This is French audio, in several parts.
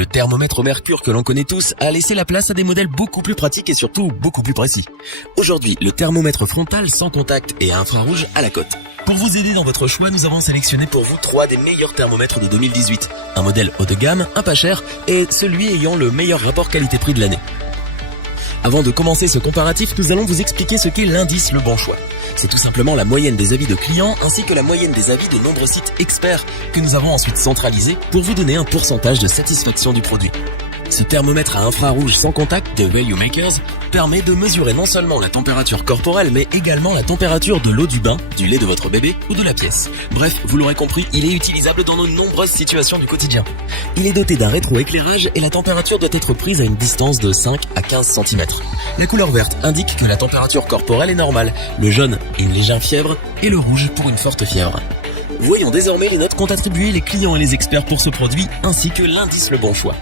Le thermomètre au mercure que l'on connaît tous a laissé la place à des modèles beaucoup plus pratiques et surtout beaucoup plus précis. Aujourd'hui, le thermomètre frontal sans contact et à infrarouge à la cote. Pour vous aider dans votre choix, nous avons sélectionné pour vous 3 des meilleurs thermomètres de 2018. Un modèle haut de gamme, un pas cher et celui ayant le meilleur rapport qualité-prix de l'année. Avant de commencer ce comparatif, nous allons vous expliquer ce qu'est l'indice Le Bon Choix. C'est tout simplement la moyenne des avis de clients ainsi que la moyenne des avis de nombreux sites experts que nous avons ensuite centralisés pour vous donner un pourcentage de satisfaction du produit. Ce thermomètre à infrarouge sans contact de Value Makers permet de mesurer non seulement la température corporelle mais également la température de l'eau du bain, du lait de votre bébé ou de la pièce. Bref, vous l'aurez compris, il est utilisable dans de nombreuses situations du quotidien. Il est doté d'un rétroéclairage et la température doit être prise à une distance de 5 à 15 cm. La couleur verte indique que la température corporelle est normale, le jaune une légère fièvre et le rouge pour une forte fièvre. Voyons désormais les notes qu'ont attribuées les clients et les experts pour ce produit ainsi que l'indice Le Bon Choix.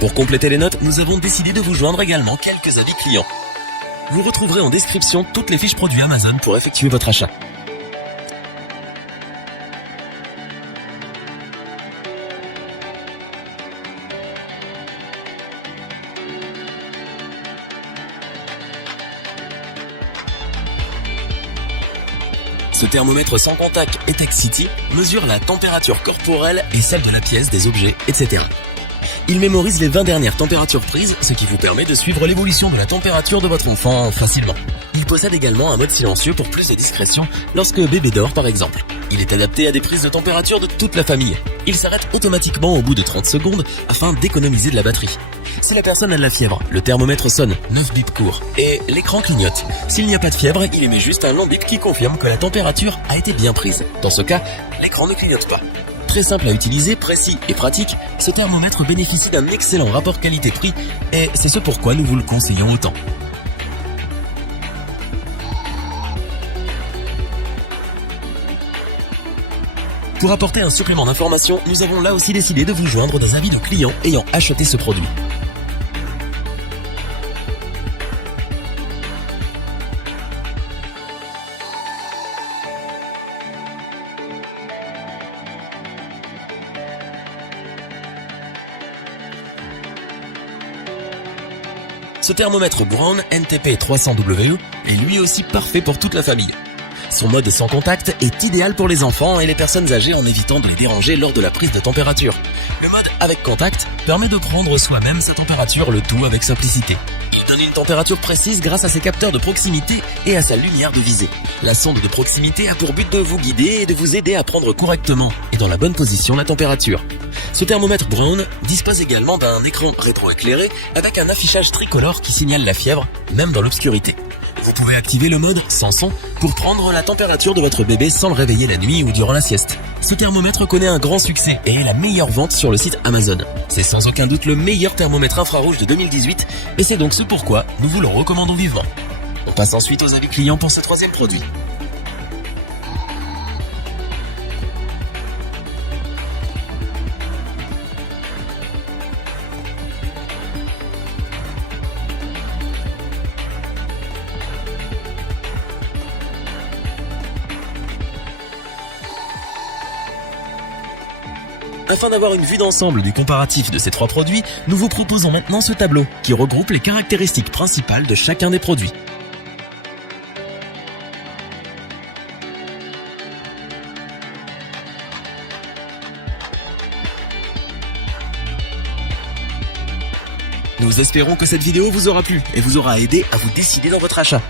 Pour compléter les notes, nous avons décidé de vous joindre également quelques avis clients. Vous retrouverez en description toutes les fiches produits Amazon pour effectuer votre achat. Ce thermomètre sans contact Etex City mesure la température corporelle et celle de la pièce, des objets, etc. Il mémorise les 20 dernières températures prises, ce qui vous permet de suivre l'évolution de la température de votre enfant facilement. Il possède également un mode silencieux pour plus de discrétion lorsque bébé dort par exemple. Il est adapté à des prises de température de toute la famille. Il s'arrête automatiquement au bout de 30 secondes afin d'économiser de la batterie. Si la personne a de la fièvre, le thermomètre sonne, 9 bips courts, et l'écran clignote. S'il n'y a pas de fièvre, il émet juste un long bip qui confirme que la température a été bien prise. Dans ce cas, l'écran ne clignote pas. Très simple à utiliser, précis et pratique, ce thermomètre bénéficie d'un excellent rapport qualité-prix et c'est ce pourquoi nous vous le conseillons autant. Pour apporter un supplément d'information, nous avons là aussi décidé de vous joindre des avis de clients ayant acheté ce produit. Ce thermomètre Braun NTP 300W est lui aussi parfait pour toute la famille. Son mode sans contact est idéal pour les enfants et les personnes âgées en évitant de les déranger lors de la prise de température. Le mode avec contact permet de prendre soi-même sa température, le tout avec simplicité. Il donne une température précise grâce à ses capteurs de proximité et à sa lumière de visée. La sonde de proximité a pour but de vous guider et de vous aider à prendre correctement et dans la bonne position la température. Ce thermomètre Braun dispose également d'un écran rétroéclairé avec un affichage tricolore qui signale la fièvre, même dans l'obscurité. Vous pouvez activer le mode sans son pour prendre la température de votre bébé sans le réveiller la nuit ou durant la sieste. Ce thermomètre connaît un grand succès et est la meilleure vente sur le site Amazon. C'est sans aucun doute le meilleur thermomètre infrarouge de 2018 et c'est donc ce pourquoi nous vous le recommandons vivement. On passe ensuite aux avis clients pour ce troisième produit. Afin d'avoir une vue d'ensemble du comparatif de ces 3 produits, nous vous proposons maintenant ce tableau qui regroupe les caractéristiques principales de chacun des produits. Nous espérons que cette vidéo vous aura plu et vous aura aidé à vous décider dans votre achat.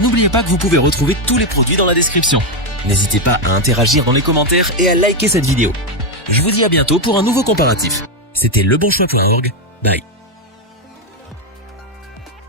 N'oubliez pas que vous pouvez retrouver tous les produits dans la description. N'hésitez pas à interagir dans les commentaires et à liker cette vidéo. Je vous dis à bientôt pour un nouveau comparatif. C'était lebonchoix.org. Bye.